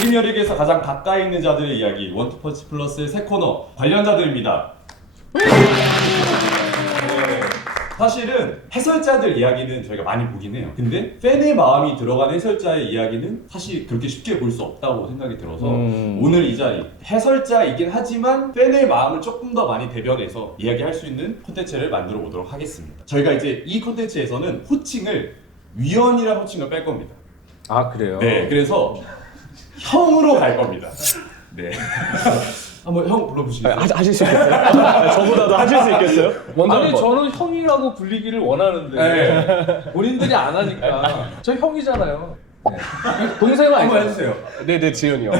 프리미어리그에서 가장 가까이 있는 자들의 이야기, 원투펀치 플러스의 새 코너 관련자들입니다. 사실은 해설자들 이야기는 저희가 많이 보긴 해요. 근데 팬의 마음이 들어간 해설자의 이야기는 사실 그렇게 쉽게 볼 수 없다고 생각이 들어서 오늘 이 자리, 해설자이긴 하지만 팬의 마음을 조금 더 많이 대변해서 이야기할 수 있는 콘텐츠를 만들어 보도록 하겠습니다. 저희가 이제 이 콘텐츠에서는 호칭을 위원이라는 호칭을 뺄 겁니다. 아 그래요? 네, 그래서 형으로 갈 겁니다. 네. 한번 형 불러보시겠어요? 하실 수 있겠어요? 저보다도 하실 수 있겠어요? 먼저 아니 한번. 저는 형이라고 불리기를 원하는데 네. 본인들이 안 하니까 저 형이잖아요. 네. 동생은 한번 아니죠? 해주세요. 네네 지훈이요.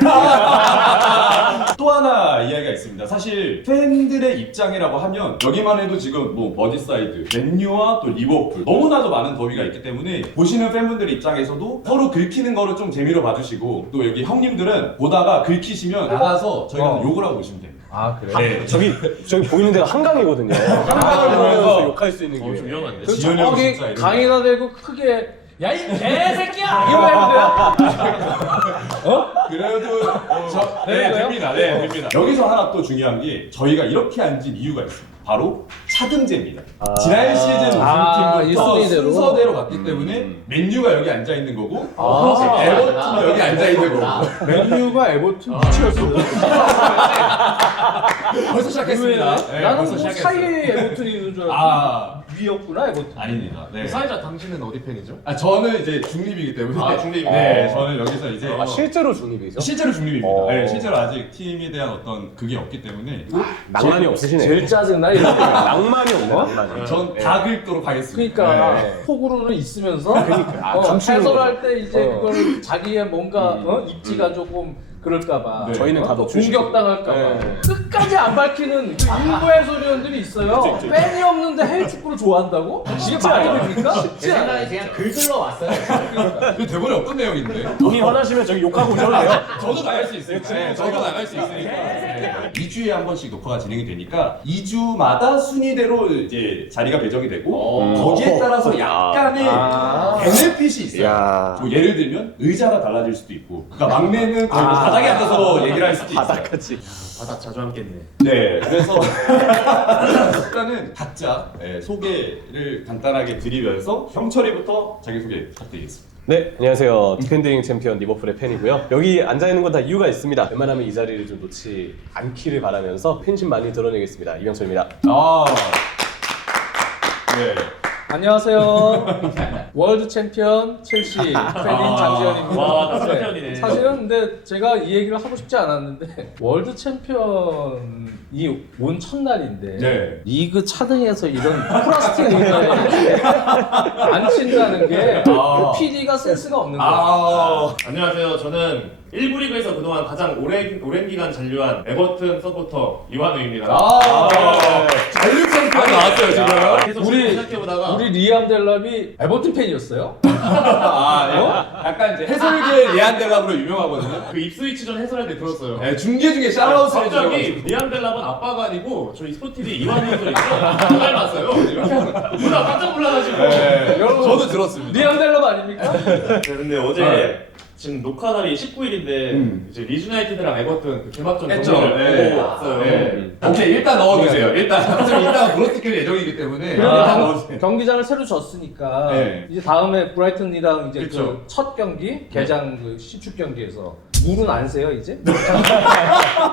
또 하나 이야기가 있습니다. 사실 팬들의 입장이라고 하면 여기만 해도 지금 뭐 머지사이드, 맨유와 또 리버풀 너무나도 많은 더위가 있기 때문에 보시는 팬분들 입장에서도 서로 긁히는 거를 좀 재미로 봐주시고 또 여기 형님들은 보다가 긁히시면 나가서 저희가 욕을 하고 오시면 됩니다. 아 그래요? 네. 저기 보이는 데가 한강이거든요. 한강을 보면서 욕할 수 있는 기회. 위험한데. 그 지현이 형 저기 진짜 이런 강의나 대고 크게 야 이 개새끼야 이거 해야 그래도 되는 거예요? 됩니다. 네, 됩니다. 여기서 하나 또 중요한 게 저희가 이렇게 앉은 이유가 있습니다. 바로 차등제입니다. 지난 시즌 우승팀부터 이 순위대로? 순서대로 갔기 때문에 맨유가 여기 앉아 있는 거고 아. 에버튼이 여기 앉아 있는 거고. 맨유가 에버튼 미치였어. 벌써 시작했습니다. 나는 벌써 뭐 시작했어요. 사이에 에버튼이 있는 줄 알고 아, 위였구나 에버튼. 아닙니다. 네. 사회자 당신은 어디 팬이죠? 아, 저는 이제 중립이기 때문에. 아, 중립. 네, 저는 여기서 이제 아, 실제로 중립이죠? 실제로 중립입니다. 어. 네, 실제로 아직 팀에 대한 어떤 그게 없기 때문에 낭만이 없으시네. 제일 짜증나 이런 거. 낭만이 없네. 낭만이. 전 다 긁도록 하겠습니다. 그러니까 네. 속으로는 있으면서 감추는 해설할 때 이제 어. 그걸 자기의 뭔가 입지가 조금 그럴까봐 네. 저희는 다 또 노출시키고. 공격당할까봐 네. 끝까지 안 밝히는 그 일부 해설위원들이 있어요. 팬이 없는데 해외 축구를 좋아한다고? 이게 말이 됩니까? 쉽지 않아요. 그냥 긁으러 왔어요. 그 대본에 없던 내용인데. 돈이 화나시면 저기 욕하고 오셔도 돼요. 저도 나갈 수 있어요. 네, 저도 나갈 수 있으니까. 네. 2주에 한 번씩 녹화가 진행이 되니까 2주마다 순위대로 이제 자리가 배정이 되고 거기에 따라서 약간의 베네핏이 있어요. 야. 뭐 예를 들면 의자가 달라질 수도 있고, 그러니까 막내는 거의 뭐 바닥에 앉아서 얘기를 할 수도 있어요. 바닥같이. 바닥 자주 함겠네. 네, 그래서 일단은 각자 소개를 간단하게 드리면서 형철이부터 자기 소개 부탁드리겠습니다. 네, 안녕하세요. 디펜딩 챔피언 리버풀의 팬이고요. 여기 앉아있는 건 다 이유가 있습니다. 웬만하면 이 자리를 좀 놓지 않기를 바라면서 팬심 많이 드러내겠습니다. 이병철입니다. 아, 네. 안녕하세요. 월드 챔피언 첼시 팬인 장지현입니다. 와, 나 네. 챔피언이네. 사실은 근데 제가 이 얘기를 하고 싶지 않았는데 월드 챔피언이 온 첫날인데 네. 리그 차등에서 이런 플라스틱 의자에 앉힌다는 게 PD가 센스가 없는 거예요. 아, 안녕하세요. 저는 1부 리그에서 그동안 가장 오랜 기간 잔류한 에버튼 서포터 이완우입니다. 전력 챔피언 나왔어요, 지금. 계속 우리- 생각해보다가 우리 리암 델람이 에버튼 팬이었어요? 약간 이제 해설계 리안델람으로 유명하거든요. 그 입스위치전 해설할 때 들었어요. 네, 중계 중에 샤라웃을 갑자기 해줘가지고. 리안델람은 아빠가 아니고 저희 스포티비 이완우 선수 있죠? 닮았어요. 이렇게 몰라 깜짝 놀라가지고. 네, 여러분, 저도 들었습니다. 리암 델람 아닙니까? 네, 근데 어제 네. 지금 녹화 날이 19일인데 이제 리즈나이티드랑 에버튼 그 개막전 했죠. 경기를 네. 보고 왔어요. 네. 오케이, 일단 넣어주세요. 일단 이따가 물어뜯길 예정이기 때문에 일단 넣어주세요. 경기장을 새로 졌으니까 네. 이제 다음에 브라이튼이랑 이제 그쵸. 그 첫 경기 개장 그 시축 경기에서 물은 안 새요 이제?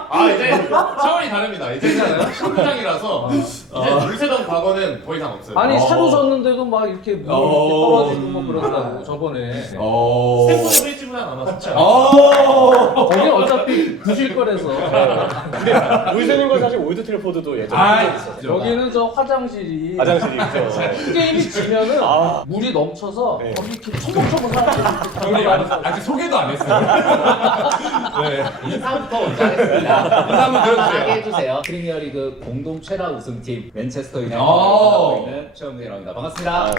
아 이제 차원이 다릅니다. 이제 신구장이라서 이제 물 새던 과거는 더 이상 없어요. 아니 새로 졌는데도 막 이렇게 물이 이렇게 떨어지고 뭐 그런다고 저번에. 스태프도 일찍은 아마 진짜. 거긴 어차피 부실 거라서. 물 새는 건 사실 올드 트래포드도 예전에 아, 있었어요. 여기는 저 화장실이 화장실이 있죠. 게임이 지면은 물이 넘쳐서 거기 이렇게 첨벙첨벙 사람들이 형님 아직 소개도 안 했어요. 인사부터 먼저 하겠습니다. 인사 한번 들어주세요. 편하게 해주세요. 프리미어리그 공동 최다 우승팀 맨체스터 유나이티드를 오. 하고 있는 최원근이라고 합니다. 반갑습니다.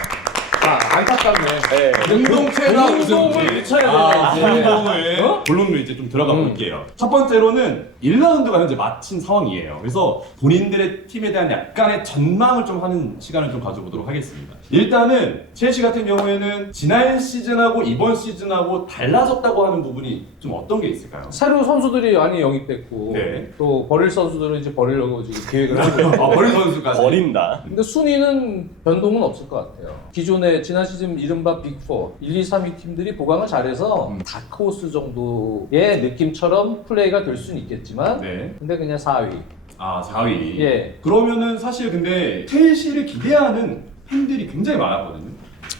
안타깝네. 공동체가 운동을 외쳐야 돼. 이제. 운동을 본론으로 이제 좀 들어가 볼게요. 첫 번째로는 1라운드가 현재 마친 상황이에요. 그래서 본인들의 팀에 대한 약간의 전망을 좀 하는 시간을 좀 가져보도록 하겠습니다. 일단은 첼시 같은 경우에는 지난 시즌하고 이번 시즌하고 달라졌다고 하는 부분이 좀 어떤 게 있을까요? 새로 선수들이 많이 영입됐고 네. 또 버릴 선수들은 이제 버리려고 지금 계획을 하고 있고 아, 버린 선수까지. 버린다. 근데 순위는 변동은 없을 것 같아요. 기존에 지난 시즌 이른바 빅4 1, 2, 3위 팀들이 보강을 잘해서 다크호스 정도의 느낌처럼 플레이가 될 수는 있겠지만 네. 근데 그냥 4위. 아, 4위. 예. 그러면은 사실 근데 첼시를 기대하는 팬들이 굉장히 많았거든요.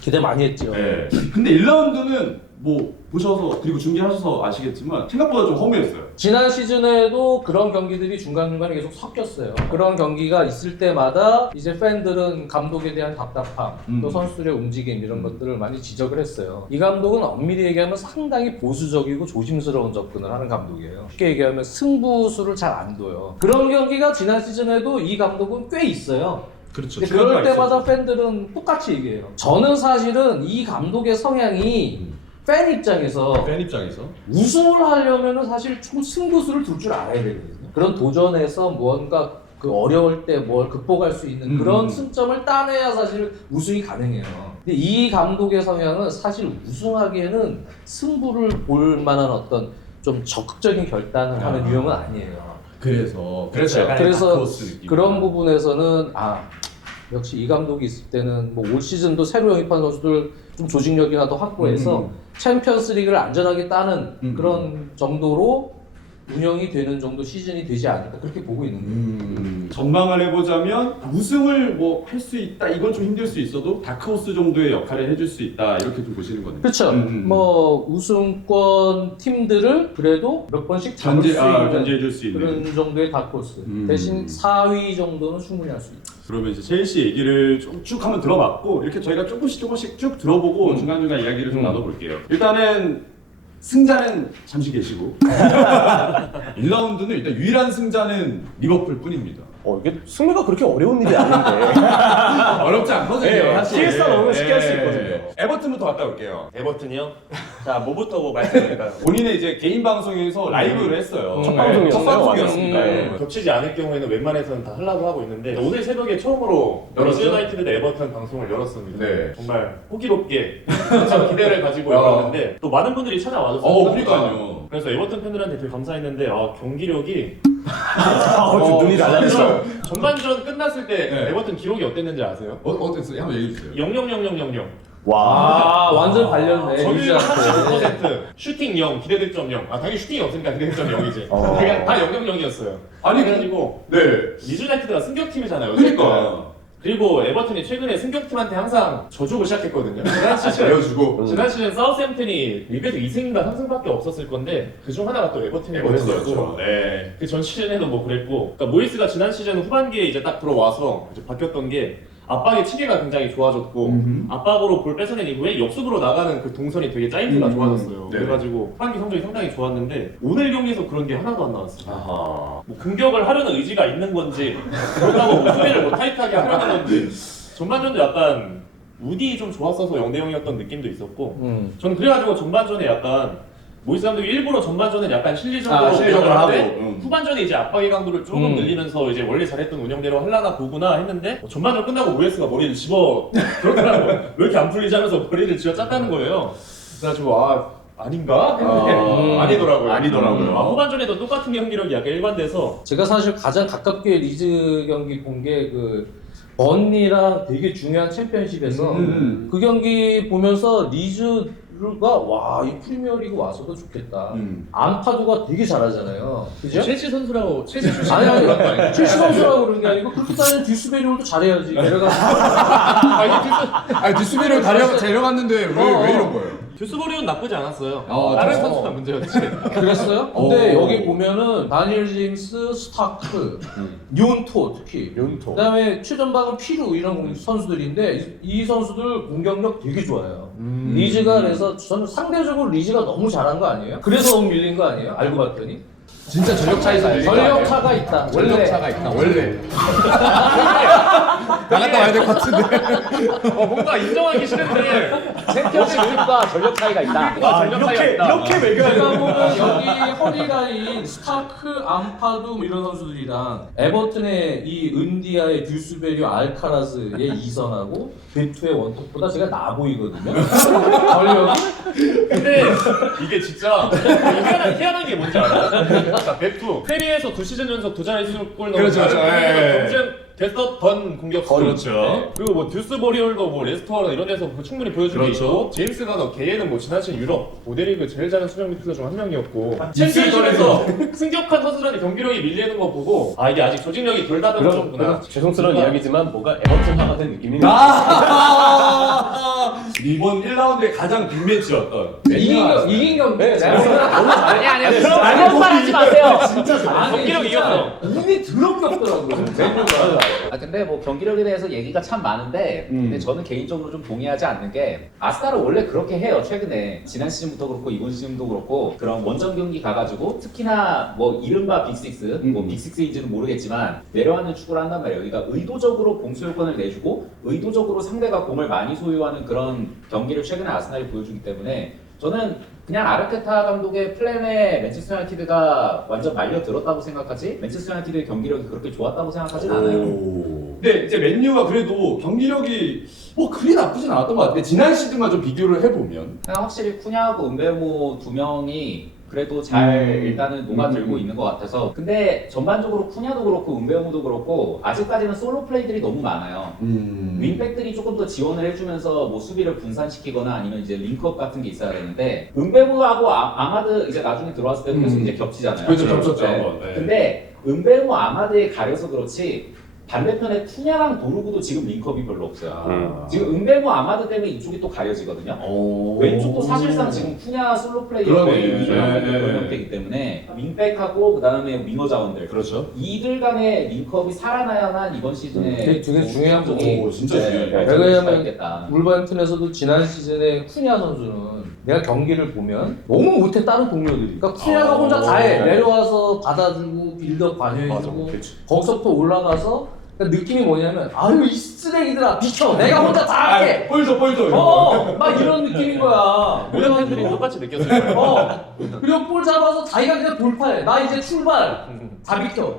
기대 많이 했죠. 네. 근데 1라운드는 뭐 보셔서 그리고 중계하셔서 아시겠지만 생각보다 좀 허무했어요. 지난 시즌에도 그런 경기들이 중간중간에 계속 섞였어요. 그런 경기가 있을 때마다 이제 팬들은 감독에 대한 답답함, 또 선수들의 움직임 이런 것들을 많이 지적을 했어요. 이 감독은 엄밀히 얘기하면 상당히 보수적이고 조심스러운 접근을 하는 감독이에요. 쉽게 얘기하면 승부수를 잘 안 둬요. 그런 경기가 지난 시즌에도 이 감독은 꽤 있어요. 그렇죠. 근데 그럴 때마다 팬들은 똑같이 얘기해요. 저는 사실은 이 감독의 성향이 팬 입장에서 팬 입장에서 우승을 하려면 사실 좀 승부수를 둘 줄 알아야 되거든요. 그런 도전에서 무언가 그 어려울 때 뭘 극복할 수 있는 그런 승점을 따내야 사실 우승이 가능해요. 근데 이 감독의 성향은 사실 우승하기에는 승부를 볼 만한 어떤 좀 적극적인 결단을 하는 유형은 아니에요. 그래서 그렇죠. 약간의 그래서 다크호스 느낌. 그런 부분에서는 역시 이 감독이 있을 때는 뭐 올 시즌도 새로 영입한 선수들 좀 조직력이나 더 확보해서 챔피언스 리그를 안전하게 따는 그런 정도로 운영이 되는 정도 시즌이 되지 않을까 그렇게 보고 있는 거예요. 전망을 해보자면 우승을 뭐 할 수 있다 이건 좀 힘들 수 있어도 다크호스 정도의 역할을 해줄 수 있다 이렇게 좀 보시는 거네요. 그렇죠. 뭐 우승권 팀들을 그래도 몇 번씩 잡을 수 있는 견제해줄 수 있는. 그런 정도의 다크호스. 대신 4위 정도는 충분히 할 수 있다. 그러면 이제 첼시 얘기를 좀 쭉 한번 들어봤고 이렇게 저희가 조금씩 쭉 들어보고 중간중간 이야기를 좀 나눠볼게요. 일단은 승자는 잠시 계시고 1라운드는 일단 유일한 승자는 리버풀 뿐입니다. 이게 승리가 그렇게 어려운 일이 아닌데. 어렵지 않거든요. 네, 사실. TS 넣으면 쉽게 할 수 있거든요. 에버튼부터 갔다 올게요. 에버튼이요? 자, 뭐부터 뭐 말씀드릴까요? 본인의 이제 개인 방송에서 라이브를 했어요. 첫 방송이었어요. 첫 방송이었습니다. 네. 겹치지 않을 경우에는 웬만해서는 다 하려고 하고 있는데 오늘 새벽에 처음으로 열었죠? 리즈 유나이티드 대 에버튼 방송을 열었습니다. 네. 정말 호기롭게 참 기대를 가지고 열었는데 또 많은 분들이 찾아와줬어요. 그러니까요. 그래서 에버튼 팬들한테 되게 감사했는데 경기력이 눈이 달라졌어. 전반전 끝났을 때 네. 에버튼 기록이 어땠는지 아세요? 어땠어요? 한번 얘기해 주세요. 00000. 와. 완전 발렸네. 점유율 리즈한테. 35%, 슈팅 0, 기대득점 0. 당연히 슈팅이 없으니까 기대득점 0이지. 그냥 다 000이었어요. 아니, 그래가지고 네. 리즈 유나이티드가 승격팀이잖아요. 어쨌든. 그러니까. 그리고 에버튼이 최근에 승격팀한테 항상 져주고 시작했거든요. 지난 시즌 사우스햄튼이 리그에서 2승인가 3승밖에 없었을 건데 그중 하나가 또 에버튼이었어요. 네. 그 전 시즌에도 뭐 그랬고, 그러니까 모이스가 지난 시즌 후반기에 이제 딱 들어와서 이제 바뀌었던 게 압박의 체계가 굉장히 좋아졌고 압박으로 볼 뺏어낸 이후에 역습으로 나가는 그 동선이 되게 짜임새가 좋아졌어요. 네. 그래가지고 후반기 성적이 상당히 좋았는데 오늘 경기에서 그런 게 하나도 안 나왔어요. 뭐 공격을 하려는 의지가 있는 건지 그렇다고 뭐 플레이를 뭐 타이트하게 하려는 건지 전반전도 약간 운이 좀 좋았어서 0대0이었던 느낌도 있었고 저는 그래가지고 전반전에 약간 모이스 감독이 일부러 전반전은 약간 실리적으로 하는데 후반전에 이제 압박의 강도를 조금 늘리면서 이제 원래 잘했던 운영대로 하려나 보구나 했는데 전반전 끝나고 모이스가 머리를 집어 그렇더라고요. 왜 이렇게 안 풀리지 하면서 머리를 쥐어 짰다는 거예요. 그래가지고 아닌가? 했는데 아니더라고요. 후반전에도 똑같은 경기력이 약간 일관돼서 제가 사실 가장 가깝게 리즈 경기 본 게 번리랑 되게 중요한 챔피언십에서 그 경기 보면서 리즈가 이 프리미어리그 와서도 좋겠다. 안파두가 되게 잘하잖아요. 그죠? 첼시 선수라고 첼시 출신 아니 첼시 선수라고 그런 게 아니고 그렇게 따지면 듀스베리올도 잘해야지. 그래가 디스베리를 데려갔는데 왜 이런 거예요? 듀스버리온 나쁘지 않았어요. 다른 선수가 문제였지. 그랬어요? 근데 여기 보면은 다니엘 제임스, 스타크, 뉴온토 특히. 그다음에 최전방은 피루 이런 선수들인데 이 선수들 공격력 되게 좋아요. 리즈가 그래서 저는 상대적으로 리즈가 너무 잘한 거 아니에요? 그래서 밀린 거 아니에요? 알고 봤더니. 진짜 전력 차이가 전력 차가 있다. 원래 있다. 원래. 나갔다 와야 될 것 같은데. 뭔가 인정하기 싫은데. 챔피언십과 전력 차이가 있다. 전력 차이가 있다. 이렇게 매겨야 제가 되는 보면 여기 허리라인 스타크, 암파두 뭐 이런 선수들이랑 에버튼의 이 은디아의 듀스베리오 알카라스의 이선하고 베투의 원톱보다 제가 나 보이거든요. 전력이. 근데 이게 진짜 희한한 게 뭔지 알아? 그러니까 베프 페리에서 2시즌 연속 2자릿수 골 넣은 그렇죠, 그렇죠. 경쟁 됐었던 공격수. 그렇죠. 그리고 뭐 듀스 버리올도 뭐 레스터나 이런 데서 충분히 보여준 게 그렇죠. 있고 제임스 가너 걔는 뭐 지난 시즌 유럽 모델리그 제일 잘하는 수정 미드필더 중 한 명이었고 있을 챔피언십에서 승격한 선수들한테 경기력이 밀리는 거 보고 아 이게 아직 조직력이 덜 다듬어졌구나. 죄송스러운 이야기지만 뭐가 에버튼화가 된 느낌이 이번 1라운드의 가장 빅매치였던 이긴 경기. 아니야. 그런 말 하지 마세요. 경기력 이겼어. 운이 더럽게 없더라고요. 맨유가. 근데 뭐 경기력에 대해서 얘기가 참 많은데 근데 저는 개인적으로 좀 동의하지 않는 게 아스날은 원래 그렇게 해요. 최근에 지난 시즌부터 그렇고 이번 시즌도 그렇고 그런 원정 경기 가가지고 특히나 뭐 이른바 빅식스 뭐 빅식스인지는 모르겠지만 내려가는 축구를 한단 말이에요. 그러니까 의도적으로 공소유권을 내주고 의도적으로 상대가 공을 많이 소유하는 그런 경기를 최근에 아스날이 보여주기 때문에 저는 그냥 아르테타 감독의 플랜에 맨체스터 유나이티드가 완전 말려들었다고 생각하지 맨체스터 유나이티드의 경기력이 그렇게 좋았다고 생각하진 않아요. 근데 이제 맨유가 그래도 경기력이 뭐 그리 나쁘진 않았던 것 같아요. 지난 시즌과 좀 비교를 해보면 그냥 확실히 쿠냐하고 은베모 두 명이 그래도 잘 일단은 녹아들고 있는 것 같아서 근데 전반적으로 쿠냐도 그렇고 은베모도 그렇고 아직까지는 솔로 플레이들이 너무 많아요. 윙백들이 조금 더 지원을 해주면서 뭐 수비를 분산시키거나 아니면 이제 링크업 같은 게 있어야 되는데 은베모하고 아마드 이제 나중에 들어왔을 때도 계속 이제 겹치잖아요. 그렇죠, 겹쳤죠, 한번. 네. 근데 은베모 아마드에 가려서 그렇지 반대편에 쿠냐랑 도르구도 지금 링크업이 별로 없어요. 지금 은베모 아마드 때문에 이쪽이 또 가려지거든요. 왼쪽도 사실상 지금 쿠냐 솔로 플레이가 거의 의존하고 있는 그런 형태이기 때문에 윙백하고 그 다음에 윙어 자원들 그렇죠. 이들 간의 링크업이 살아나야만 이번 시즌에 되게 중요한 성적이 오, 진짜 중요해요. 발전될 수가 왜냐면 있겠다. 울버햄튼에서도 지난 시즌에 쿠냐 선수는 내가 경기를 보면 너무 못해 다른 동료들이. 그러니까 쿠냐가 혼자 다 해. 내려와서 받아주고 빌드업 관여해주고 거기서부터 올라가서 그러니까 느낌이 뭐냐면 아유 이 쓰레기들아 비켜 내가 혼자 다 할게. 뻘죠. 막 이런 느낌인 거야. 모든 팬들이 똑같이 느꼈을 거예요. 그리고 볼 잡아서 자기가 그냥 돌파해. 나 이제 출발. 다 비켜.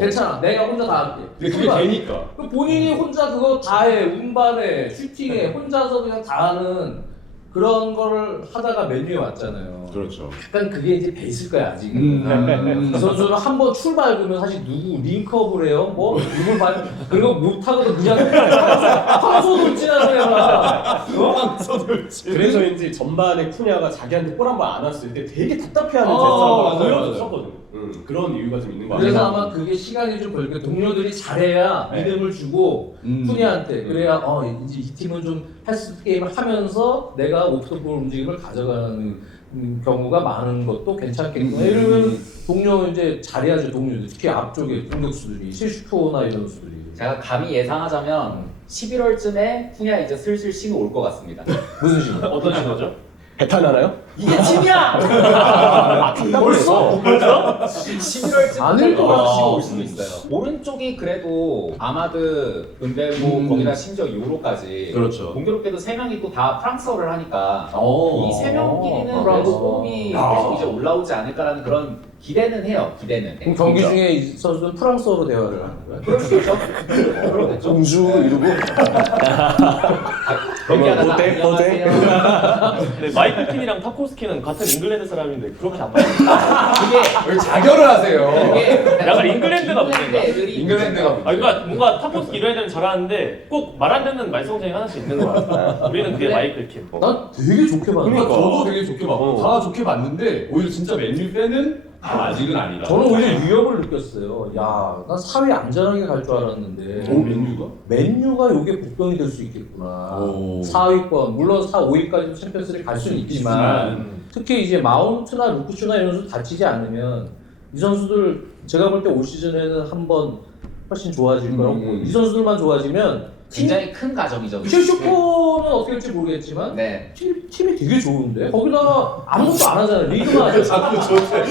괜찮아. 내가 혼자 다 할게. 근데 그게 출발. 되니까. 본인이 혼자 그거 다 해. 운반해, 슈팅해, 혼자서 그냥 다 하는 그런 거를 하다가 맨유에 왔잖아요. 그렇죠. 약간 그게 이제 배 있을 거야 아직은. 이 선수는 한번 출발 그러면 사실 누구 링크업을 해요? 뭐 누굴 봐? 그리고 못 하거든 그냥 황소 돌진하잖아. 그래서인지 전반에 쿠냐가 자기한테 볼 한 번 안 왔을 때 되게 답답해하는 맞아요. 제스처를 썼거든요. 그런 이유가 좀 있는 것 같아요. 그래서 아마 그게 시간이 좀 걸리고 동료들이 잘해야 믿음을 주고 쿠니한테 그래야 이제 이 팀은 좀 패스 게임을 하면서 내가 오프볼 움직임을 가져가는 경우가 많은 것도 괜찮겠구나. 이러면 동료 이제 잘해야죠 동료들 특히 앞쪽에 공격수들이 실슈코나 이런 수들이. 제가 감히 예상하자면 11월쯤에 쿠냐 이제 슬슬 신호 올 것 같습니다. 무슨 신호? 어떤 신호죠? 배탄하나요? 이게 팀이야! 벌써? 11월쯤 안을 신호 거야. 올 수도 있어요. 오른쪽이 그래도 아마드, 은베모 거기다 심지어 요로까지 그렇죠. 공교롭게도 3명이 또 다 프랑스어를 하니까 오. 이 3명끼리는 그래도 호흡이 계속 이제 올라오지 않을까라는 그런 기대는 해요. 기대는. 그럼 경기 중에 이 선수는 프랑스어로 대화를 하는 거야? 그럴 수 있죠. 그러겠죠. 공주 이러고 경기하다가 어때? 안녕하세요. 네, 마이클 킨이랑 타코스키는 같은 잉글랜드 사람인데 그렇게 안 맞아요. 그게 왜 자결을 하세요? 그게 약간 잉글랜드가 문제인가? 애들이 잉글랜드가 아, 그러니까 뭔가 타코스키 이런 애들은 잘하는데 꼭 말 안 듣는 말썽쟁이 하나씩 있는 것 같아. 우리는 그게 그래. 마이클 킨. 난 되게 좋게 봤는데. 그러니까 저도 되게 좋게 봤고 다 좋게 봤는데 오히려 진짜 맨유 팬은 아직은 아니다. 저는 오히려 위협을 느꼈어요. 야, 난 4위 안전하게 갈 줄 알았는데. 맨유가? 맨유가 요게 복병이 될 수 있겠구나. 오. 4위권, 물론 4, 5위까지 챔피언스리그 갈 수는 있지만 특히 이제 마운트나 루크슈나 이런 선수 다치지 않으면 이 선수들 제가 볼 때 올 시즌에는 한번 훨씬 좋아질 거라고 보고 이 선수들만 좋아지면 굉장히 큰 가정이죠. 슈퍼는 어떻게 될지 모르겠지만 네. 팀이 되게 좋은데 거기다가 아무것도 안 하잖아요. 리그만 하죠. 자꾸 좋대.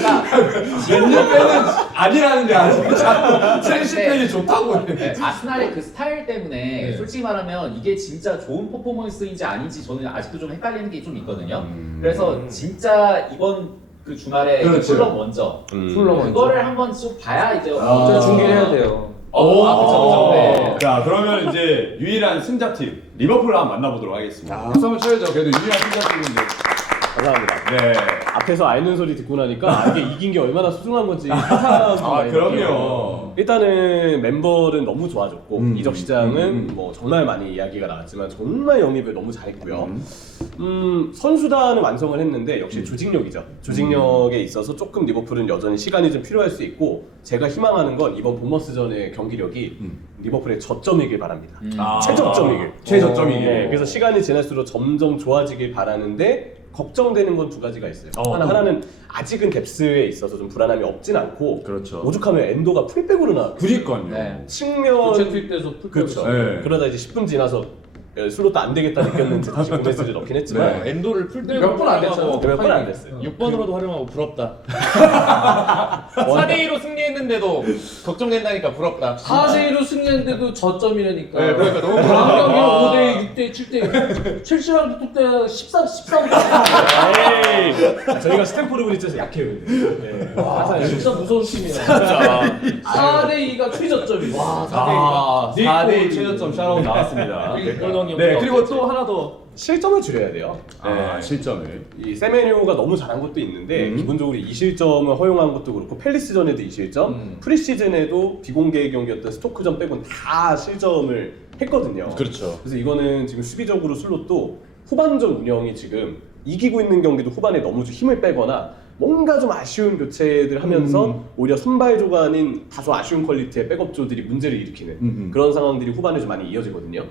맨유 팬은 아니라는데 아직 자꾸 첼시 네. 팬이 좋다고 해. 네, 아스날의 그 스타일 때문에 네. 솔직히 말하면 이게 진짜 좋은 퍼포먼스인지 아닌지 저는 아직도 좀 헷갈리는 게 좀 있거든요. 그래서 진짜 이번 그 주말에 그렇죠. 풀럼 먼저 풀러 먼저. 그거를 한번 쭉 봐야 이제 진짜 중계해야 돼요. 오, 그쵸. 네. 자, 그러면 이제 유일한 승자팀 리버풀을 한번 만나보도록 하겠습니다. 박수 한번 쳐야죠. 그래도 유일한 승자팀인데. 감사합니다. 네. 앞에서 앓는 소리 듣고 나니까 이게 이긴 게 얼마나 소중한 건지 그럼요. 일단은 멤버는 너무 좋아졌고 이적 시장은 음. 뭐 정말 많이 이야기가 나왔지만 정말 영입을 너무 잘했고요. 선수단은 완성을 했는데 역시 조직력이죠. 조직력에 있어서 조금 리버풀은 여전히 시간이 좀 필요할 수 있고 제가 희망하는 건 이번 보머스전의 경기력이 리버풀의 저점이길 바랍니다. 최저점이길. 최저점이길. 네, 그래서 시간이 지날수록 점점 좋아지길 바라는데 걱정되는 건 두 가지가 있어요. 하나는 아직은 뎁스에 있어서 좀 불안함이 없진 않고 그렇죠. 오죽하면 엔도가 풀백으로 나왔고 그니까요. 네. 측면 교체 투입돼서 풀 그렇죠. 빼고 네. 그러다 이제 10분 지나서 슬롯도 안 되겠다 느꼈는지 다시 고메스를 넣긴 했지만 네. 엔도를 풀때 몇 분 안 됐잖아. 몇 번 안 됐어요. 6번으로도 활용하고 부럽다. 4대2로 승리했는데도 걱정된다니까 부럽다. 4대1로 승리했는데도 저점이라니까. 네, 그러니까 너무 다음 부럽다. 경기는 5대 6대 7대 첼시랑 그때 13 에이, 저희가 스탠포드 브리지에서 약해요. 근데. 네. 와, 진짜 무서운 팀이야. 진짜. 4대 2가 최저점이. 와, 4대 2. 4대 최저점 샤롯 나왔습니다. 네, 그리고 또 하나 더. 실점을 줄여야 돼요. 실점을. 이 세메뉴가 너무 잘한 것도 있는데 기본적으로 이 실점을 허용한 것도 그렇고 팰리스전에도 이 실점, 프리시즌에도 비공개 경기였던 스토크전 빼고는 다 실점을 했거든요. 그렇죠. 그래서 이거는 지금 수비적으로 슬롯도 후반전 운영이 지금 이기고 있는 경기도 후반에 너무 좀 힘을 빼거나 뭔가 좀 아쉬운 교체들 하면서 오히려 선발조가 아닌 다소 아쉬운 퀄리티의 백업조들이 문제를 일으키는 그런 상황들이 후반에 좀 많이 이어지거든요.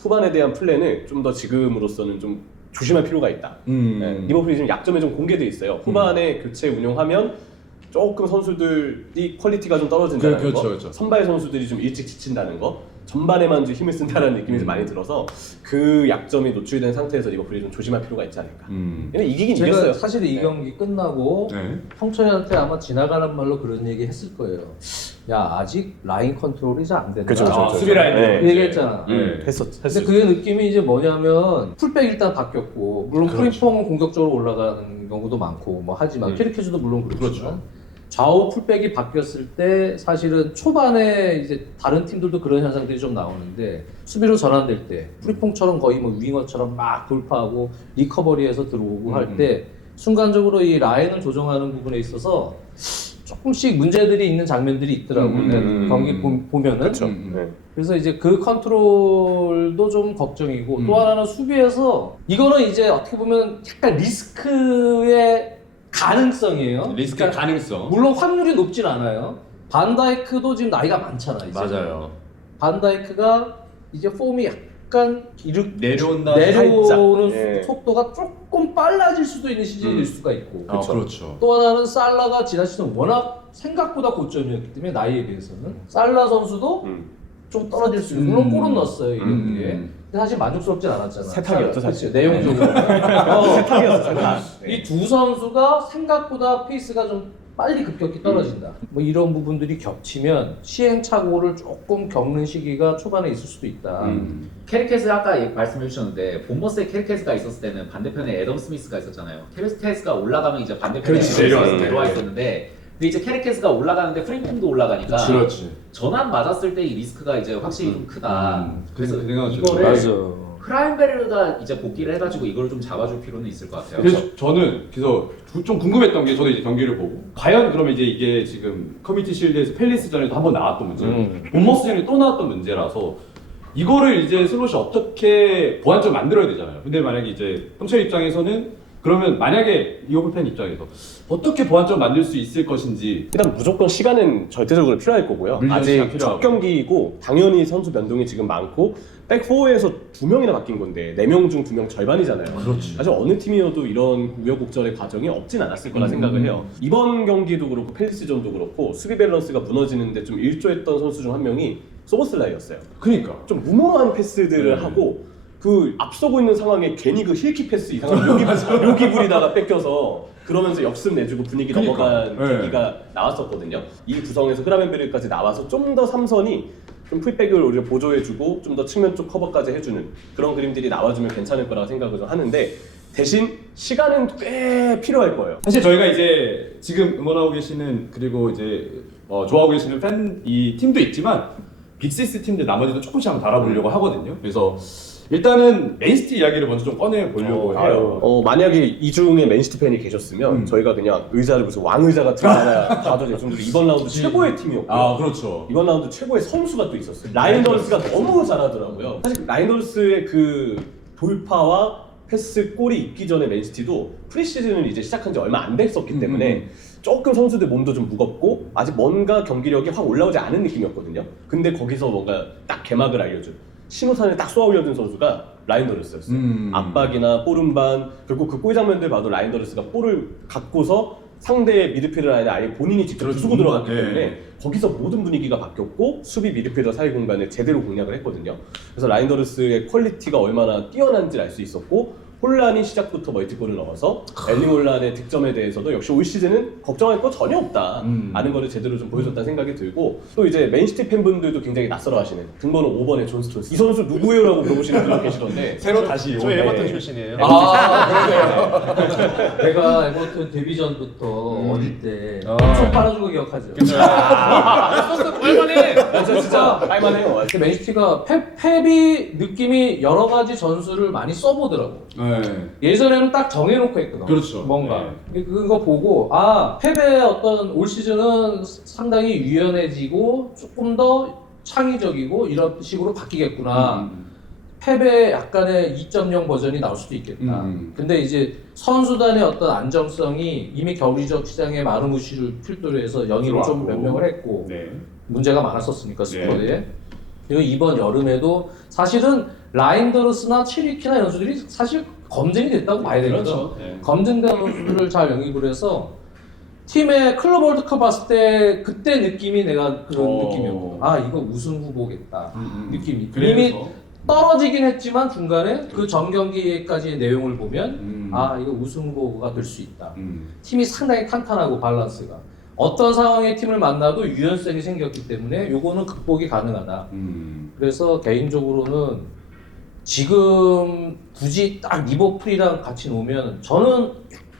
후반에 대한 플랜을 좀 더 지금으로서는 좀 조심할 필요가 있다. 네, 리버풀이 지금 약점에 좀 공개돼 있어요. 후반에 교체 운영하면 조금 선수들이 퀄리티가 좀 떨어진다는 그렇죠, 거, 그렇죠. 선발 선수들이 좀 일찍 지친다는 거, 전반에만 좀 힘을 쓴다는 느낌이 좀 많이 들어서 그 약점이 노출된 상태에서 리버풀이 좀 조심할 필요가 있지 않을까. 근데 이기긴 제가 이겼어요. 사실 이 네. 경기 끝나고 네. 형철이한테 아마 지나가는 말로 그런 얘기 했을 거예요. 야, 아직 라인 컨트롤이 잘 안 된다. 그쵸, 그쵸, 그쵸. 수비 라인. 네. 그 얘기했잖아. 했었죠. 근데 그게 느낌이 이제 뭐냐면 풀백 일단 바뀌었고 물론 프리퐁은 공격적으로 올라가는 경우도 많고 뭐 하지만 캐리케즈도 물론 그렇지만 좌우 풀백이 바뀌었을 때 사실은 초반에 이제 다른 팀들도 그런 현상들이 좀 나오는데 수비로 전환될 때 프리퐁처럼 거의 뭐 윙어처럼 막 돌파하고 리커버리해서 들어오고 할 때 순간적으로 이 라인을 조정하는 부분에 있어서 조금씩 문제들이 있는 장면들이 있더라고. 경기 보면은. 그렇죠. 네. 그래서 이제 그 컨트롤도 좀 걱정이고 또 하나는 수비에서 이거는 이제 어떻게 보면 약간 리스크의 가능성이에요. 리스크 그러니까 가능성. 물론 확률이 높진 않아요. 반다이크도 지금 나이가 많잖아. 이제. 맞아요. 반다이크가 이제 폼이 약간 내려온다. 내려오는 예. 속도가 조금 빨라질 수도 있는 시즌일 수가 있고. 그렇죠. 또 하나는 살라가 지난 시즌 워낙 생각보다 고점이었기 때문에 나이에 비해서는 살라 선수도 좀 떨어질 수 있고 물론 골은 넣었어요 이 경기에. 근데 사실 만족스럽진 않았잖아. 세탁이었죠, 사실. 그치, 내용적으로. 세탁이었어, 세탁. 이 두 선수가 생각보다 페이스가 좀 빨리 급격히 떨어진다. 뭐 이런 부분들이 겹치면 시행착오를 조금 겪는 시기가 초반에 있을 수도 있다. 캐리케스 아까 말씀해 주셨는데 본머스에 캐리케스가 있었을 때는 반대편에 애덤 스미스가 있었잖아요. 캐리케스가 올라가면 이제 반대편에 그렇지, 애덤 스미스가 내려왔을 내려와 때. 있었는데 근데 이제 캐리케스가 올라가는데 프링폼도 올라가니까 그렇지. 전환 맞았을 때 이 리스크가 이제 확실히 좀 크다. 그래서 그 생각은 이거를 맞아. 크라인베르가 이제 복귀를 해가지고 이거를 좀 잡아줄 필요는 있을 것 같아요. 그래서 저는 좀 궁금했던 게 저도 이제 경기를 보고 과연 그러면 이제 이게 지금 커뮤니티 실드에서 팰리스전에도 한번 나왔던 문제, 본머스전에 또 나왔던 문제라서 이거를 이제 슬롯이 어떻게 보완점 만들어야 되잖아요. 근데 만약에 이제 형철 입장에서는 그러면 만약에 리버풀 팬 입장에서 어떻게 보완점 만들 수 있을 것인지 일단 무조건 시간은 절대적으로 필요할 거고요. 물리적 아직 시간 첫 필요하고. 경기이고 당연히 선수 변동이 지금 많고 백4에서 2명이나 바뀐 건데 4명 중 2명 절반이잖아요. 그렇지. 사실 어느 팀이어도 이런 우여곡절의 과정이 없진 않았을 거라 생각을 해요. 이번 경기도 그렇고 팰리스전도 그렇고 수비 밸런스가 무너지는데 좀 일조했던 선수 중 한 명이 소보슬라이였어요. 그니까. 좀 무모한 패스들을 하고 그 앞서고 있는 상황에 괜히 그 힐킥 패스 이상한 묘기 부리다가 뺏겨서 그러면서 역습 내주고 분위기 넘어간 계기가 나왔었거든요. 이 구성에서 흐라멘베르까지 나와서 좀 더 삼선이 좀 풀백을 오히려 보조해주고 좀 더 측면 쪽 커버까지 해주는 그런 그림들이 나와주면 괜찮을 거라고 생각을 좀 하는데 대신 시간은 꽤 필요할 거예요. 사실 저희가 이제 지금 응원하고 계시는 그리고 이제 좋아하고 계시는 팬 이 팀도 있지만 빅6 팀들 나머지도 조금씩 한번 달아보려고 하거든요. 그래서 일단은 맨시티 이야기를 먼저 좀 꺼내 보려고 해요. 만약에 이 중에 맨시티 팬이 계셨으면 저희가 그냥 의자를 무슨 왕의자 같은 거 하나 가도 될 정도로 이번 라운드 최고의 팀이었고요. 아 그렇죠. 이번 라운드 최고의 선수가 또 있었어요. 라인더스가 너무 잘하더라고요. 사실 라인더스의 그 돌파와 패스, 골이 있기 전에 맨시티도 프리시즌을 이제 시작한 지 얼마 안 됐었기 때문에 조금 선수들 몸도 좀 무겁고 아직 뭔가 경기력이 확 올라오지 않은 느낌이었거든요. 근데 거기서 뭔가 딱 개막을 알려준 신호탄을 딱 쏘아 올려준 선수가 라인더르스였어요. 압박이나 볼 운반, 그리고 그 골 장면들 봐도 라인더르스가 볼을 갖고서 상대의 미드필더 라인을 아예 본인이 직접 부수고 들어갔기 때문에 거기서 모든 분위기가 바뀌었고 수비 미드필더 사이 공간을 제대로 공략을 했거든요. 그래서 라인더르스의 퀄리티가 얼마나 뛰어난지 알 수 있었고 홀란이 시작부터 멀티골을 넣어서 엘링 홀란의 득점에 대해서도 역시 올 시즌은 걱정할 거 전혀 없다 아는 거를 제대로 좀 보여줬다는 생각이 들고 또 이제 맨시티 팬분들도 굉장히 낯설어하시는 등번호 5번의 존 스톤스 이 선수 누구예요? 라고 물어보시는 분도 계시던데 새로 다시 저 에버턴 출신이에요. 내가 에버튼 데뷔 전부터 어릴 때 엄청 빨아주고 기억하죠. 얼마네. 진짜 할만해요. 맨시티가 펩이 느낌이 여러 가지 전술을 많이 써보더라고. 예전에는 딱 정해놓고 했거든. 그렇죠. 뭔가 그거 보고 펩의 어떤 올 시즌은 상당히 유연해지고 조금 더 창의적이고 이런 식으로 바뀌겠구나. 펩의 약간의 2.0 버전이 나올 수도 있겠다. 근데 이제 선수단의 어떤 안정성이 이미 겨울이적 시장에 마르무시를 필두로 해서 영입을 좀 몇 명을 했고 문제가 많았었으니까 스쿼드에. 그리고 이번 여름에도 사실은 라인더르스나 체리키나 이런 선수들이 사실 검증이 됐다고 봐야 되거든. 그렇죠. 검증된 선수들을 잘 영입을 해서 팀의 클럽 월드컵 봤을 때 그때 느낌이 내가 그런 느낌이었거든. 이거 우승 후보겠다 느낌이. 이미 떨어지긴 했지만 중간에 그 전 경기까지의 내용을 보면 이거 우승 후보가 될 수 있다. 팀이 상당히 탄탄하고 밸런스가. 어떤 상황의 팀을 만나도 유연성이 생겼기 때문에 요거는 극복이 가능하다. 그래서 개인적으로는 지금 굳이 딱 리버풀이랑 같이 놓으면 저는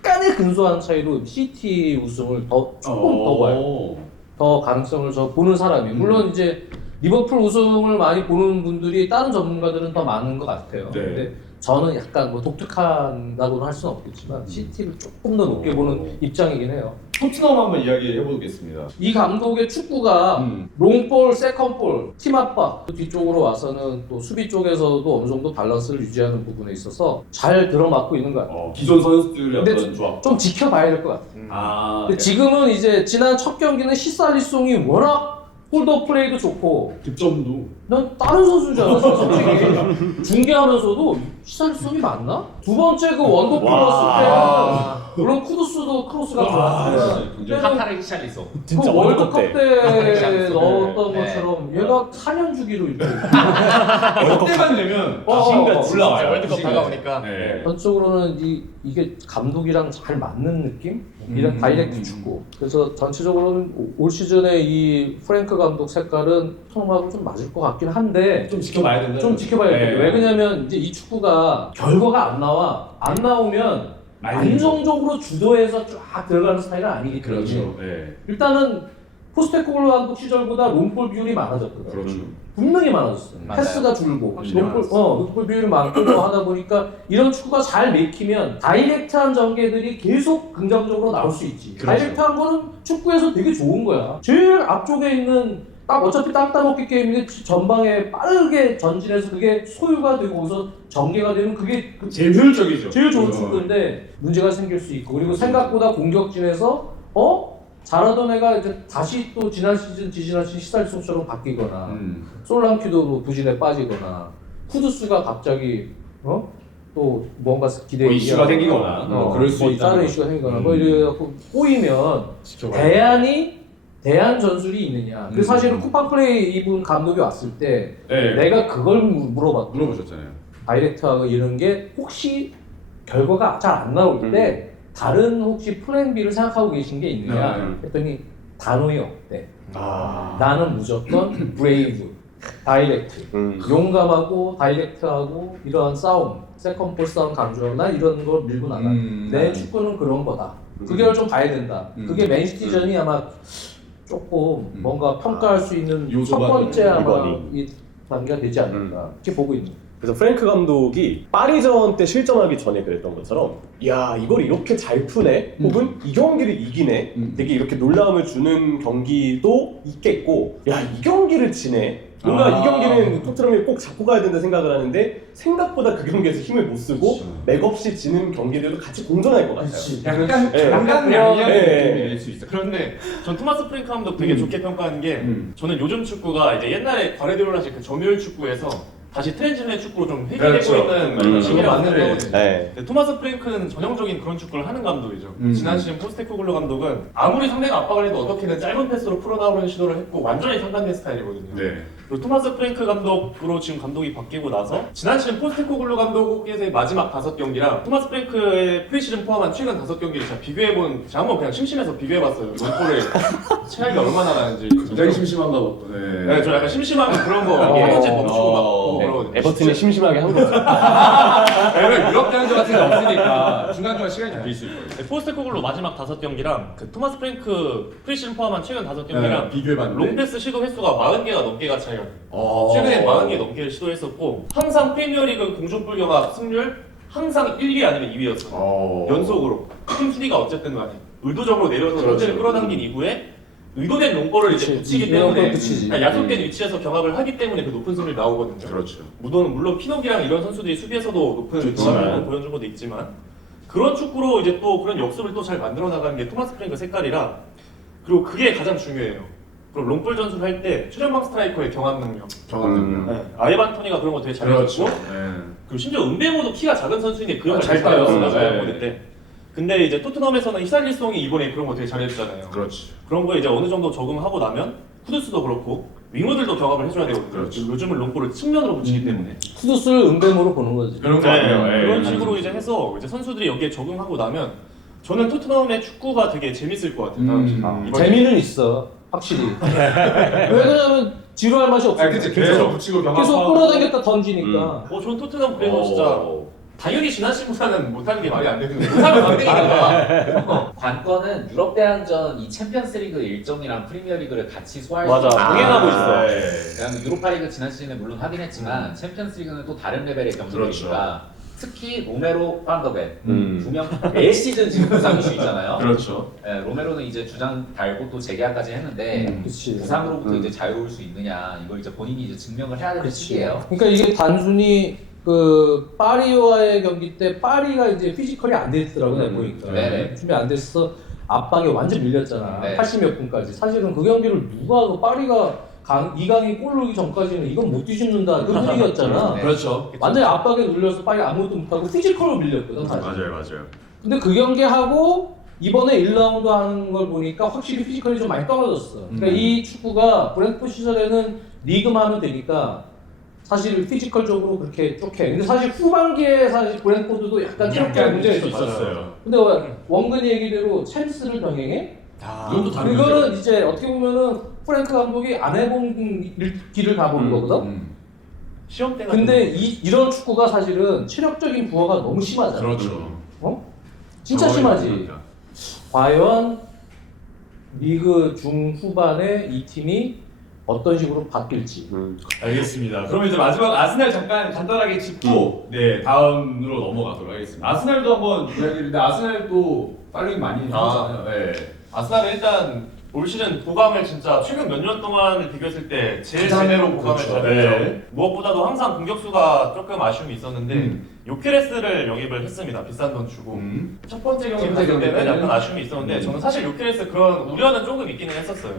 약간의 근소한 차이로 시티 우승을 조금 더 봐요. 더 가능성을 저 보는 사람이. 물론 이제 리버풀 우승을 많이 보는 분들이 다른 전문가들은 더 많은 것 같아요. 근데 저는 약간 뭐 독특하다고는 할 수는 없겠지만 시티를 조금 더 높게 보는 입장이긴 해요. 토트넘 한번 이야기해 보겠습니다. 이 감독의 축구가 롱볼, 세컨볼, 팀 압박 뒤쪽으로 와서는 또 수비 쪽에서도 어느 정도 밸런스를 유지하는 부분에 있어서 잘 들어맞고 있는 것 같아요. 기존 선수들의 근데 어떤 조합. 좀 지켜봐야 될 것 같아요. 근데 네. 지금은 이제 지난 첫 경기는 시사리송이 워낙 홀더 플레이도 좋고 득점도 난 다른 선수인 줄 알았어 솔직히. 중계하면서도 시사리송이 맞나? 두 번째 그 원더풀 넣었을 때는 물론 쿠두스도 크로스가 좋았지만 카타르 히샬리소. 진짜 그 월드컵 월드컵 때 넣었던 네. 것처럼 얘가 4년 주기로 이렇게 그때만 되면 신같이 올라와요. 월드컵 다가오니까. 전적으로는 이게 감독이랑 잘 맞는 느낌? 이런 다이렉트 축구. 그래서 전체적으로는 올 시즌에 이 프랭크 감독 색깔은 토트넘하고 좀 맞을 것 같긴 한데 좀 지켜봐야 된다. 좀 지켜봐야 돼요. 왜 그러냐면 이제 이 축구가 결과가 안 나와. 안 나오면 안정적으로 주도해서 쫙 들어가는 스타일은 아니기 때문에 일단은 포스테코글로 감독 시절보다 롱볼 비율이 많아졌거든. 그렇죠. 분명히 많아졌어요. 맞아요. 패스가 줄고 확실히 롱볼 비율이 많고 하다 보니까 이런 축구가 잘 맥히면 다이렉트한 전개들이 계속 긍정적으로 나올 수 있지. 그렇죠. 다이렉트한 거는 축구에서 되게 좋은 거야. 제일 앞쪽에 있는 딱 어차피 땅 따먹기 게임인데 전방에 빠르게 전진해서 그게 소유가 되고 거기서 전개가 되면 그게 제일 효율적이죠. 제일 좋은 축구인데 문제가 생길 수 있고 그리고 생각보다 공격진에서 잘하던 애가 이제 다시 또 지난 시즌 시살송처럼 바뀌거나 솔랑키도 부진에 빠지거나 쿠두스가 갑자기 또 뭔가 기대에 이슈가 생기거나 그럴 수 있다. 다른 이슈가 생기거나 뭐 이래갖고 꼬이면 대안이 대안 전술이 있느냐. 그 사실은 쿠팡 플레이 이분 감독이 왔을 때 네. 내가 그걸 물어봤거든. 물어보셨잖아요. 다이렉트하고 이런 게 혹시 결과가 잘 안 나올 때 다른 혹시 플랜 B를 생각하고 계신 게 있느냐 했더니 단호히 없대. 나는 무조건 브레이브, 다이렉트, 용감하고 다이렉트하고 이러한 싸움, 세컨볼 싸움 강조나 이런 걸 밀고 나가. 내 축구는 그런 거다. 그걸 좀 봐야 된다. 그게 맨시티전이 아마 조금 뭔가 평가할 수 있는 첫 요소가 번째 아마 이번이. 이 단계가 되지 않을까 이렇게 보고 있는. 그래서 프랭크 감독이 파리전 때 실점하기 전에 그랬던 것처럼 야 이걸 이렇게 잘 푸네 혹은 이 경기를 이기네 되게 이렇게 놀라움을 주는 경기도 있겠고 야 이 경기를 지네 뭔가 이 경기는 토트넘이 꼭 잡고 가야 된다 생각을 하는데 생각보다 그 경기에서 힘을 못 쓰고 맥없이 지는 경기들도 같이 공존할 것 같아요. 약간 네. 약간 네. 양양의 네. 느낌이 낼 수 있어요. 그런데 전 토마스 프랭크 감독 되게 좋게 평가하는 게 저는 요즘 축구가 이제 옛날에 과레디올라식 그 점유율 축구에서 다시 트랜지션의 축구로 좀 회귀되고 그렇죠. 있는 시기라고 맞는 생각하거든요. 네. 근데 토마스 프랭크는 전형적인 그런 축구를 하는 감독이죠. 지난 시즌 포스테코글루 감독은 아무리 상대가 압박을 해도 어떻게든 짧은 패스로 풀어나오려는 시도를 했고 완전히 상반된 스타일이거든요. 네. 그리고 토마스 프랭크 감독으로 지금 감독이 바뀌고 나서 지난 시즌 포스테코글루 감독에서의 마지막 5경기랑 토마스 프랭크의 프리시즌 포함한 최근 5경기를 제가 비교해본, 제가 한번 그냥 심심해서 비교해봤어요. 롱볼의 체감이 얼마나 나는지. 굉장히 심심한가 보다. 네, 저 약간 심심하면 그런 거 하는지 멈추고 막 보고 그러거든요. 에버튼이 심심하게 한 거죠. 왜냐면 유럽 대항전 같은 게 없으니까 중간중간 시간이 좀 빌수 있거든요. 네, 포스테코글루 마지막 5경기랑 그 토마스 프랭크 프리시즌 포함한 최근 5경기랑 비교해봤는데 롱패스 시도 횟수가 40개가 넘게가 차이가 나요. 어. 최근에 40개 넘게 시도했었고 항상 프리미어리그 공중불경합 승률 항상 1, 2 아니면 2위였어요. 연속으로 팀 순위가 어쨌든 간에 의도적으로 내려서 현재를 끌어당긴 이후에 의도된 롱볼을 이제 붙이기 때문에 야속된 위치에서 경합을 하기 때문에 그 높은 승률이 나오거든요. 그렇죠. 물론 피녹이랑 이런 선수들이 수비에서도 높은 경합을 보여준 것도 있지만 그런 축구로 이제 또 그런 역습을 또 잘 만들어 나가는 게 토마스 프랭크 색깔이라, 그리고 그게 가장 중요해요. 그리고 롱볼 전술을 할 때 최전방 스트라이커의 경합 능력. 정확합니다. 아예반 토니가 그런 거 되게 잘해줬고, 그리고 심지어 은베모도 키가 작은 선수인데 그 역할 잘 따요. 잘했어요. 때. 근데 이제 토트넘에서는 히살리송이 이번에 그런 거 되게 잘해줬잖아요. 그렇지. 그런 거에 이제 어느 정도 적응하고 나면 쿠두스도 그렇고 윙어들도 경합을 해줘야 되거든요. 그렇죠. 요즘은 롱볼을 측면으로 붙이기 때문에. 쿠두스를 은뱀으로 보는 거지. 그런 거 같아요. 예. 그런 식으로 이제 해서 이제 선수들이 여기에 적응하고 나면 저는 토트넘의 축구가 되게 재밌을 것 같아요. 다음 시즌. 이번 재미는 있어, 확실히. 왜 그러냐면 지루할 맛이 없어. 아, 그치. 계속 붙이고 경합하고. 계속 끌어당겼다 던지니까. 전 토트넘 그래서 진짜 당연히 지난 시즌보다는 못하는 게 말이 안 되는데 못하면 강등이니까. 관건은 유럽 대항전 이 챔피언스리그 일정이랑 프리미어리그를 같이 소화할 맞아. 수 있는 병행하고 있어요. 그냥 유로파리그 지난 시즌에 물론 하긴 했지만 챔피언스리그는 또 다른 레벨의 경기니까 특히 로메로, 판더벤 두 명 매 시즌 지금 부상 이슈 있잖아요. 그렇죠. 예, 로메로는 이제 주장 달고 또 재계약까지 했는데 그치. 부상으로부터 이제 자유로울 수 있느냐 이걸 이제 본인이 이제 증명을 해야 되는 시기예요. 그러니까 이게 단순히 그 파리와의 경기 때 파리가 이제 피지컬이 안 됐더라고요, 보니까. 네네. 준비 안 됐어. 압박에 완전 밀렸잖아. 네. 80몇 분까지. 사실은 그 경기를 누가 그 파리가 이강이 골 넣기 전까지는 이건 못 뒤집는다 그 분위기였잖아. 네. 그렇죠. 완전히 압박에 눌려서 파리 아무것도 못하고 피지컬로 밀렸거든, 사실. 맞아요. 근데 그 경기하고 이번에 1라운드 하는 걸 보니까 확실히 피지컬이 좀 많이 떨어졌어. 그러니까 이 축구가 브랜트포드 시절에는 리그만 하면 되니까 사실 피지컬적으로 그렇게 쪽해. 근데 사실 후반기에 사실 브랜트포드도 약간 체력적인 문제가 있었어요. 근데 원근이 얘기대로 챔스를 병행해? 이것도 다른 그거는 이제 어떻게 보면은 프랭크 감독이 안 해본 길을 가본 거거든. 시험 때가 근데 이런 축구가 사실은 체력적인 부하가 너무 심하잖아. 그렇죠. 진짜 심하지. 과연 리그 중후반에 이 팀이 어떤 식으로 바뀔지. 알겠습니다. 그러면 이제 마지막 아스날 잠깐 간단하게 짚고 네 다음으로 넘어가도록 하겠습니다. 아스날도 한번 이야기를. 아스날도 팔로잉 많이 하잖아요. 네. 아스날은 일단 올 시즌 보강을 진짜 최근 몇 년 동안을 비교했을 때 제일 가장 제대로 보강을 그렇죠. 잘했죠. 네. 무엇보다도 항상 공격수가 조금 아쉬움이 있었는데 요케레스를 영입을 했습니다. 비싼 돈 주고 첫 번째 경기 갔을 때는 약간 아쉬움이 있었는데 저는 사실 요케레스 그런 우려는 조금 있기는 했었어요.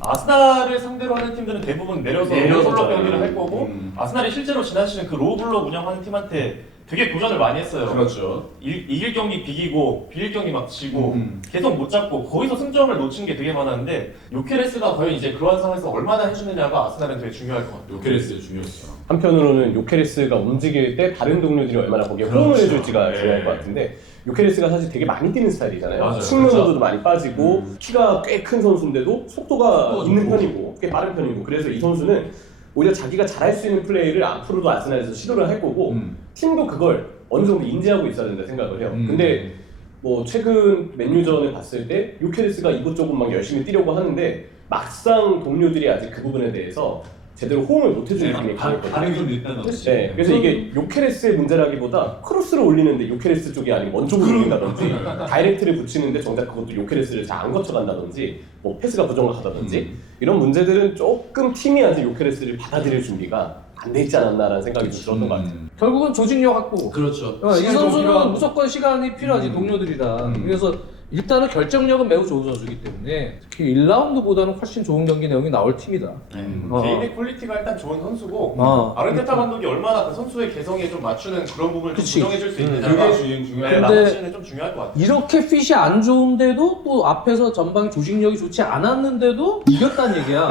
아스날을 상대로 하는 팀들은 대부분 내려서 로블록 경기를 할 거고 아스날이 실제로 지난 시즌 그 로블록 운영하는 팀한테 되게 도전을 많이 했어요. 그렇죠. 이길 경기 비기고 비길 경기 막 지고 음. 계속 못 잡고 거기서 승점을 놓친 게 되게 많았는데 요케레스가 과연 이제 그러한 상황에서 얼마나 해주느냐가 아스날은 되게 중요할 것 같아요. 요케레스 중요했죠. 한편으로는 요케레스가 움직일 때 다른 동료들이 얼마나 거기에 호응을 그렇죠. 해줄지가 네. 중요할 것 같은데 요케레스가 사실 되게 많이 뛰는 스타일이잖아요. 맞아요. 측면으로도 그렇죠. 많이 빠지고 키가 꽤 큰 선수인데도 속도가 속도가 있는 좋고. 편이고 꽤 빠른 편이고 그래서 이 선수는 오히려 자기가 잘할 수 있는 플레이를 앞으로도 아스날에서 시도를 할 거고 팀도 그걸 어느 정도 인지하고 있어야 된다 생각을 해요. 근데 뭐 최근 맨유전을 봤을 때 요케레스가 이것저것 막 열심히 뛰려고 하는데 막상 동료들이 아직 그 부분에 대해서 제대로 호응을 못 해주는 느낌이 강했거든요. 반응이 좀 늦다는 거지. 네, 그래서 이게 요케레스의 문제라기보다 크로스를 올리는데 요케레스 쪽이 아니고 원쪽으로 올린다든지 다이렉트를 붙이는데 정작 그것도 요케레스를 잘 안 거쳐간다든지 뭐 패스가 부정확하다든지 이런 문제들은 조금 팀이 아직 요케레스를 받아들일 준비가 안 돼 있지 않았나라는 생각이 좀 들었던 것 같아요. 결국은 조직력 확보. 그렇죠. 이 시간이 좀 선수는 필요하고. 무조건 시간이 필요하지 동료들이랑. 그래서 일단은 결정력은 매우 좋은 선수이기 때문에 특히 1라운드보다는 훨씬 좋은 경기 내용이 나올 팀이다. 개인의 퀄리티가 일단 좋은 선수고 어. 아르테타 감독이 얼마나 그 선수의 개성에 좀 맞추는 그런 부분을 좀 그치. 조정해줄 수 그게 있느냐가 중요해요. 네, 근데 남치는 좀 중요할 것 같아요. 이렇게 핏이 안 좋은데도 또 앞에서 전방 조직력이 좋지 않았는데도 이겼다는 얘기야.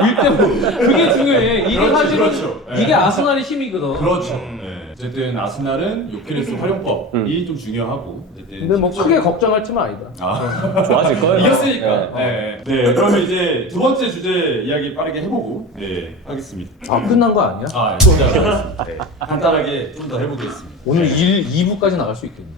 1대5. 그게 중요해. 이게 그렇죠, 사실은 그렇죠. 네. 이게 아스날의 힘이거든. 그렇죠. 네. 어쨌든 아스날은 요케레스 활용법이 좀 중요하고. 어쨌든 근데 뭐 크게 걱정할 팀은 아니다. 아. 좋아질 거예요. 이겼으니까. 네. 네. 그러면 이제 두 번째 주제 이야기 빠르게 해보고 하겠습니다. 아 끝난 거 아니야? 진짜 알겠습니다. 네. 간단하게 좀 더 해보겠습니다. 오늘 2부까지 나갈 수 있겠네.